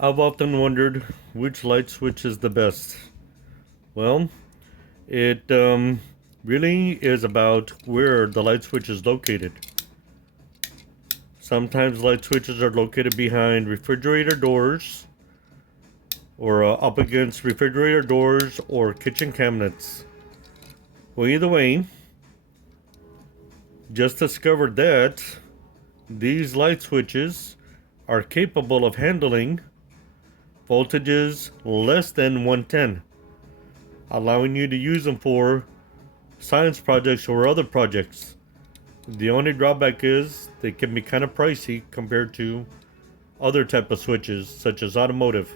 I've often wondered which light switch is the best. Well, it really is about where the light switch is located. Sometimes light switches are located behind refrigerator doors or up against refrigerator doors or kitchen cabinets. Well, either way, just discovered that these light switches are capable of handling voltages less than 110, allowing you to use them for science projects or other projects. The only drawback is they can be kind of pricey compared to other type of switches such as automotive.